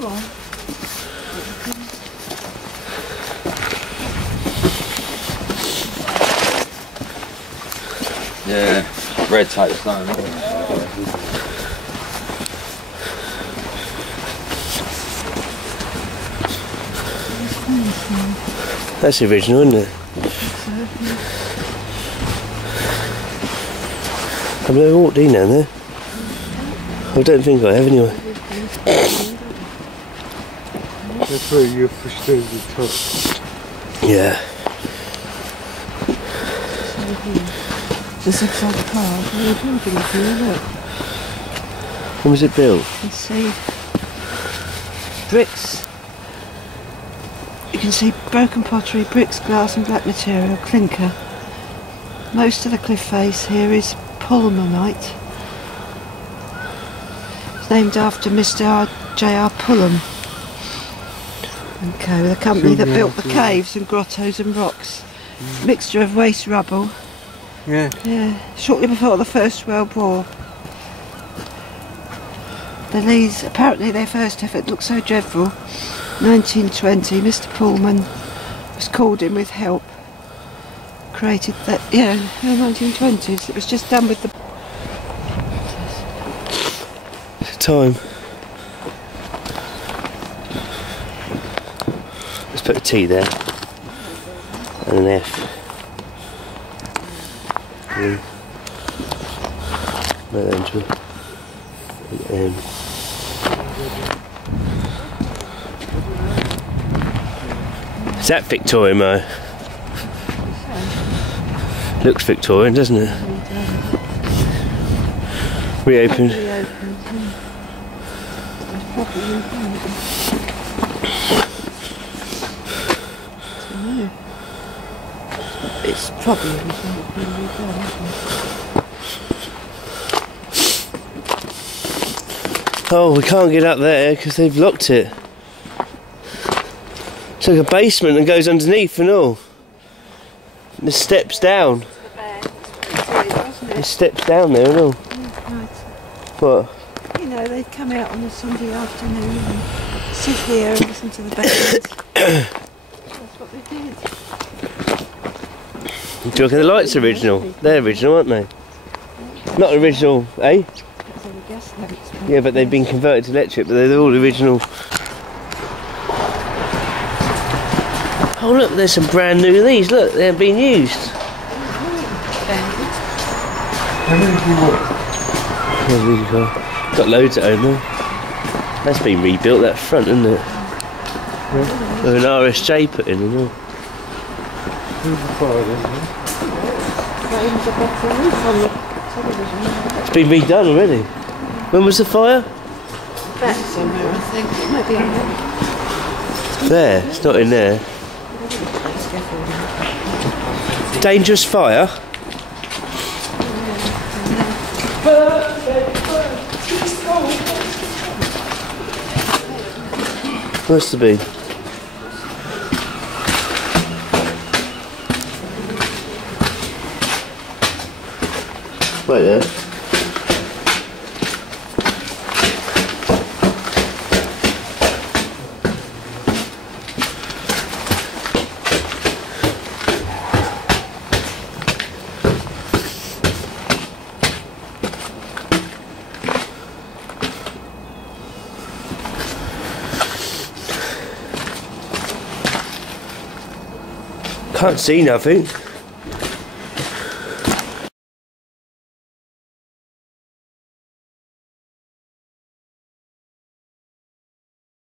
Come on. Yeah, red type stone. That's original, isn't it? I've never walked in down there. I don't think I have anyway. That's where you pushed over the top. Yeah. This looks like a car. What are you building it here? Look. When was it built? You see bricks. You can see broken pottery, bricks, glass and black material, clinker. Most of the cliff face here is Pullmanite. It's named after Mr. J.R. Pullman. Okay, with a company that built the caves and grottos and rocks. Mixture of waste rubble. Yeah. Yeah, shortly before the First World War. The Lees, apparently their first effort looked so dreadful. 1920, Mr. Pullman was called in with help. Created that, yeah, in the 1920s. It was just done with the... Time. Let's put a T there. And an F. No, into an M. Is that Victorian, Mo? Looks Victorian, doesn't it? Reopened. It's probably Oh, we can't get up there because they've locked it. It's like a basement and goes underneath and all. And there's steps down. There's steps down there and all. What? You know, they'd come out on a Sunday afternoon and sit here and listen to the band. That's what they did. Do you reckon the lights are original? They're original, aren't they? Not original, eh? Yeah, but they've been converted to electric, but they're all original. Oh look, there's some brand new these, look, they're being used. Oh, really cool. Got loads at home though. That's been rebuilt, that front, isn't it? Yeah. With an RSJ put in and all. It's been redone already. When was the fire? Back somewhere, I think. It might be on there. It's not in there. Dangerous fire? Must have been. Right there. Can't see nothing.